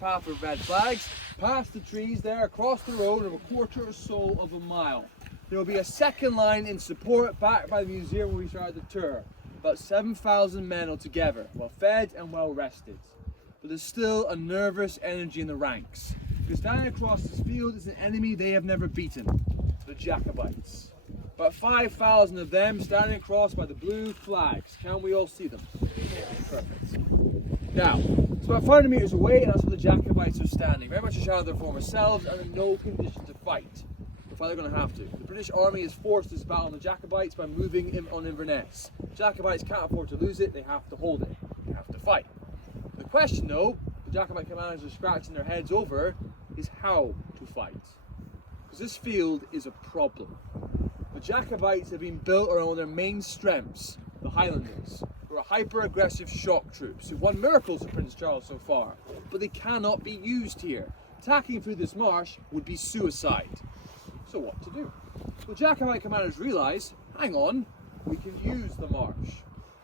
path with red flags, past the trees there, across the road of a quarter or so of a mile. There will be a second line in support backed by the museum where we started the tour. About 7,000 men altogether, well fed and well rested. But there's still a nervous energy in the ranks. Because standing across this field is an enemy they have never beaten, the Jacobites. About 5,000 of them standing across by the blue flags. Can we all see them? Perfect. Now, it's about 500 metres away, and that's where the Jacobites are standing, very much a shadow of their former selves and in no condition to fight. They're going to have to. The British Army has forced this battle on the Jacobites by moving on Inverness. Jacobites can't afford to lose it, they have to hold it. They have to fight. The question though, the Jacobite commanders are scratching their heads over, is how to fight. Because this field is a problem. The Jacobites have been built around their main strengths, the Highlanders, who are hyper-aggressive shock troops who've won miracles for Prince Charles so far, but they cannot be used here. Attacking through this marsh would be suicide. So what to do? Well, Jacobite commanders realise, hang on, we can use the marsh.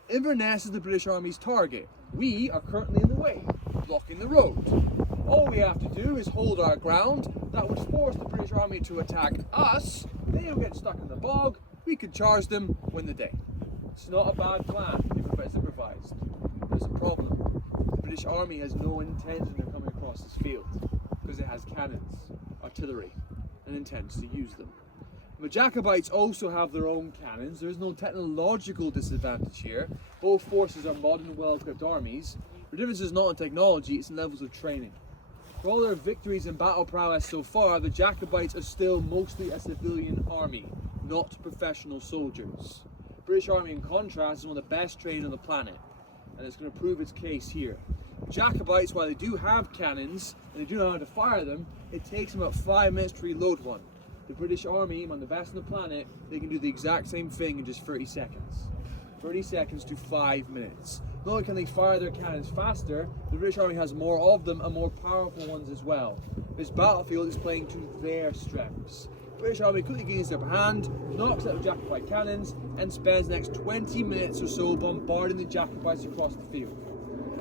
Inverness is the British Army's target. We are currently in the way, blocking the road. All we have to do is hold our ground. That would force the British Army to attack us. They'll get stuck in the bog. We could charge them, win the day. It's not a bad plan if it's improvised. There's a problem. The British Army has no intention of coming across this field because it has cannons, artillery, and intends to use them. The Jacobites also have their own cannons. There is no technological disadvantage here. Both forces are modern, well-equipped armies. The difference is not in technology, it's in levels of training. For all their victories and battle prowess so far, the Jacobites are still mostly a civilian army, not professional soldiers. The British Army, in contrast, is one of the best trained on the planet, and it's going to prove its case here. The Jacobites, while they do have cannons, and they do know how to fire them, it takes them about 5 minutes to reload one. The British Army, among the best on the planet, they can do the exact same thing in just 30 seconds. 30 seconds to 5 minutes. Not only can they fire their cannons faster, the British Army has more of them and more powerful ones as well. This battlefield is playing to their strengths. The British Army quickly gains the upper hand, knocks out the Jacobite cannons, and spends the next 20 minutes or so bombarding the Jacobites across the field.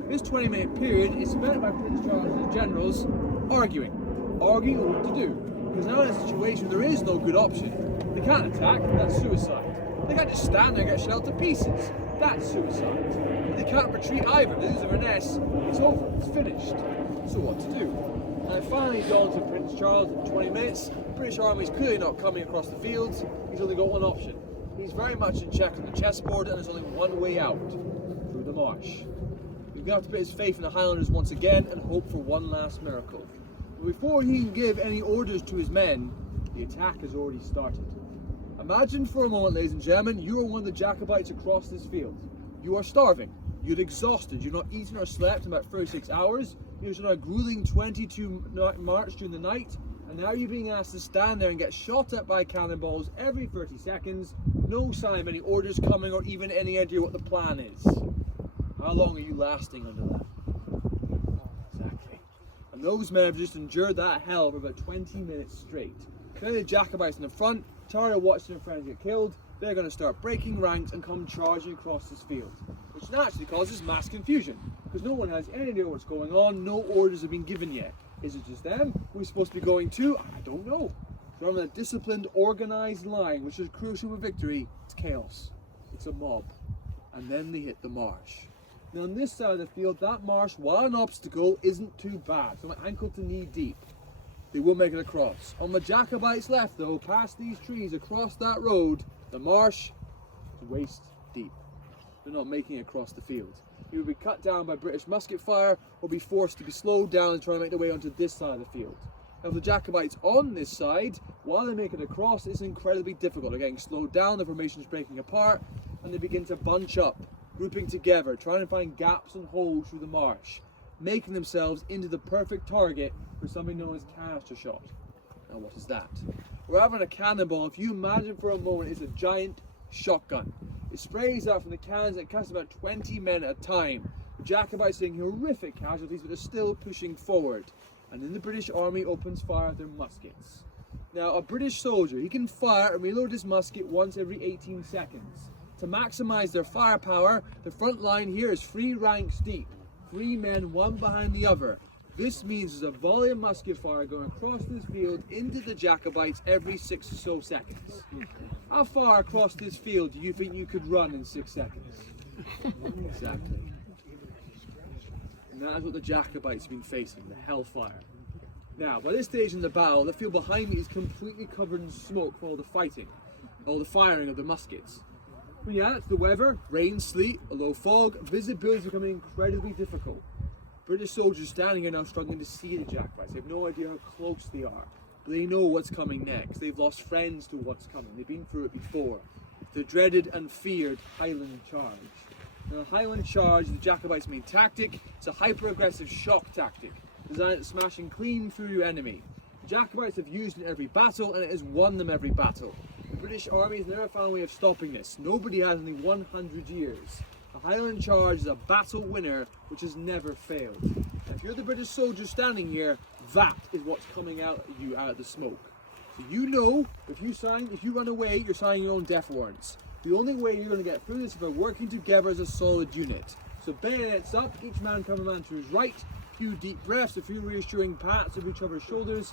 This 20-minute period is spent by Prince Charles and his generals arguing what to do. Because now in a situation there is no good option. They can't attack, that's suicide. They can't just stand there and get shelled to pieces, that's suicide. But they can't retreat either. If they lose Inverness, it's over, it's finished. So what to do? And it finally dawns on Prince Charles in 20 minutes. The British Army is clearly not coming across the fields. He's only got one option. He's very much in check on the chessboard, and there's only one way out, through the marsh. He's going to have to put his faith in the Highlanders once again and hope for one last miracle. But before he can give any orders to his men, the attack has already started. Imagine for a moment, ladies and gentlemen, you are one of the Jacobites across this field. You are starving. You're exhausted. You've not eaten or slept in about 36 hours. You've done a grueling 22 march during the night. And now you're being asked to stand there and get shot at by cannonballs every 30 seconds. No sign of any orders coming or even any idea what the plan is. How long are you lasting under that? Exactly. And those men have just endured that hell for about 20 minutes straight. Now the Jacobites in the front, tired of watching their friends get killed, they're going to start breaking ranks and come charging across this field, which naturally causes mass confusion, because no one has any idea what's going on, no orders have been given yet. Is it just them? Who are we supposed to be going to? I don't know. So on a disciplined, organised line, which is crucial for victory, it's chaos. It's a mob. And then they hit the marsh. Now on this side of the field, that marsh, while an obstacle, isn't too bad. From ankle to knee deep. They will make it across. On the Jacobites left though, past these trees, across that road, the marsh is waist deep. They're not making it across the field. He would be cut down by British musket fire or be forced to be slowed down and try to make their way onto this side of the field. Now the Jacobites on this side, while they make it across, it's incredibly difficult. They're getting slowed down, the formation's breaking apart, and they begin to bunch up, grouping together, trying to find gaps and holes through the marsh, making themselves into the perfect target for something known as canister shot. Now what is that? Rather than a cannonball, if you imagine for a moment, it's a giant shotgun. It sprays out from the cannons and it cuts about 20 men at a time. The Jacobites seeing horrific casualties, but they're still pushing forward. And then the British Army opens fire with their muskets. Now a British soldier, he can fire and reload his musket once every 18 seconds. To maximise their firepower, the front line here is 3 ranks deep. 3 men, one behind the other. This means there's a volley of musket fire going across this field into the Jacobites every 6 or so seconds. How far across this field do you think you could run in 6 seconds? Exactly. And that is what the Jacobites have been facing, the hellfire. Now, by this stage in the battle, the field behind me is completely covered in smoke from all the fighting, all the firing of the muskets. When you add it to the weather, rain, sleet, a low fog, visibility is becoming incredibly difficult. British soldiers standing here now struggling to see the Jacobites. They have no idea how close they are, but they know what's coming next. They've lost friends to what's coming. They've been through it before. The dreaded and feared Highland Charge. Now, the Highland Charge is the Jacobites' main tactic. It's a hyper-aggressive shock tactic, designed at smashing clean through your enemy. The Jacobites have used it in every battle, and it has won them every battle. The British Army has never found a way of stopping this. Nobody has in 100 years. The Highland Charge is a battle winner which has never failed. And if you're the British soldier standing here, that is what's coming out at you out of the smoke. So you know, if you run away, you're signing your own death warrants. The only way you're going to get through this is by working together as a solid unit. So bayonets up, each man cover man to his right, a few deep breaths, a few reassuring pats of each other's shoulders.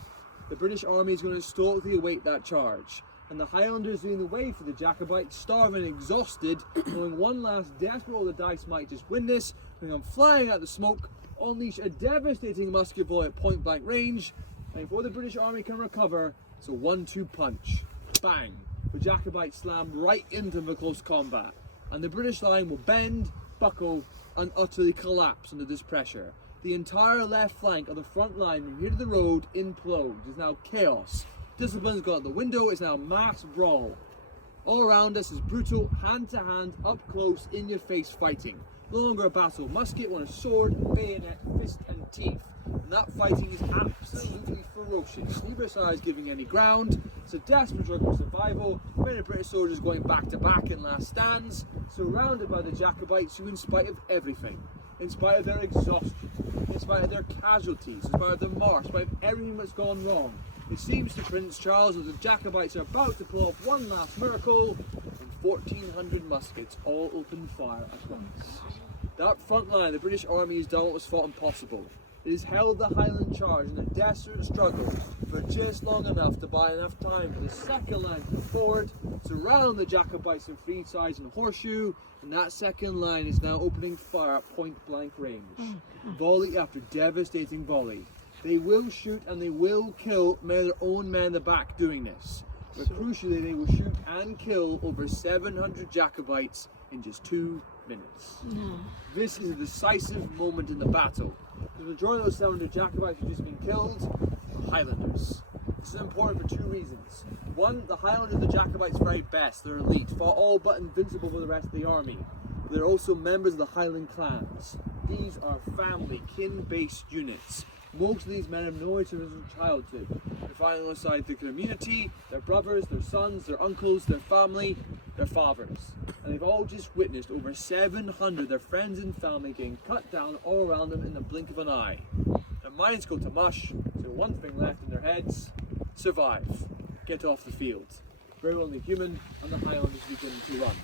The British Army is going to stoically await that charge. And the Highlanders leading the way for the Jacobites, starving and exhausted, knowing one last desperate roll of the dice might just win this, going to come flying out the smoke, unleash a devastating musket volley at point blank range, and before the British Army can recover, it's a 1-2 punch. Bang! The Jacobites slam right into the close combat, and the British line will bend, buckle, and utterly collapse under this pressure. The entire left flank of the front line from here to the road implodes. It's now chaos. Discipline's got out the window, it's now mass brawl. All around us is brutal, hand-to-hand, up-close, in-your-face fighting. No longer a battle of musket, one of sword, bayonet, fist and teeth. And that fighting is absolutely ferocious. Neither side is giving any ground. It's a desperate struggle for survival. Many British soldiers going back-to-back in last stands, surrounded by the Jacobites who, in spite of everything, in spite of their exhaustion, in spite of their casualties, in spite of their march, in spite of everything that's gone wrong, it seems to Prince Charles that the Jacobites are about to pull off one last miracle, and 1,400 muskets all open fire at once. That front line of the British Army has done what was thought impossible. It has held the Highland Charge in a desperate struggle for just long enough to buy enough time for the second line to come forward, surround the Jacobites on three sides in a horseshoe, and that second line is now opening fire at point blank range. Volley after devastating volley. They will shoot and they will kill many of their own men in the back doing this. But crucially, they will shoot and kill over 700 Jacobites in just 2 minutes. This is a decisive moment in the battle. The majority of those 700 Jacobites who have just been killed are Highlanders. This is important for 2 reasons. One, the Highlanders are the Jacobites' very best. They're elite, fought all but invincible for the rest of the army. But they're also members of the Highland clans. These are family, kin-based units. Most of these men have known each other from childhood. They're fighting alongside their community, their brothers, their sons, their uncles, their family, their fathers. And they've all just witnessed over 700 of their friends and family getting cut down all around them in the blink of an eye. Their minds go to mush, so one thing left in their heads: survive. Get off the field. We're only human, and the Highlanders begin to run.